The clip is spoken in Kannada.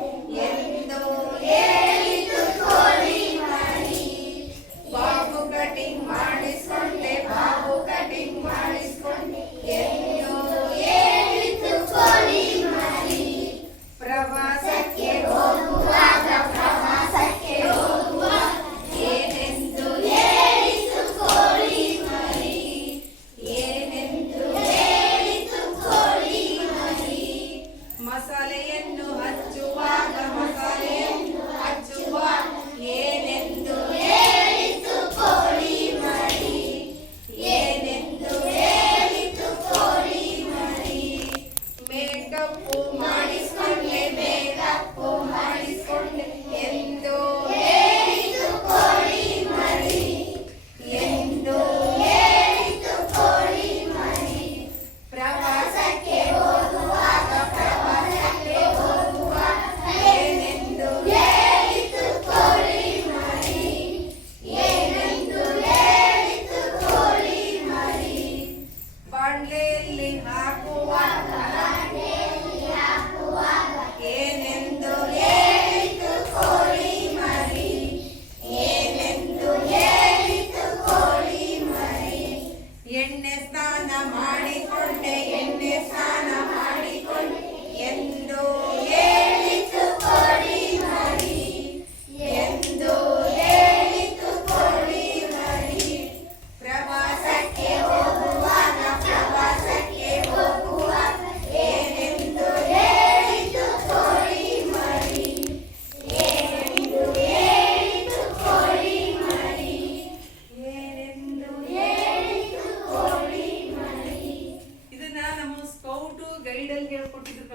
Yeah. ಗೈಡಲ್ಲಿ ಹೇಳ್ಕೊಟ್ಟಿದ್ರು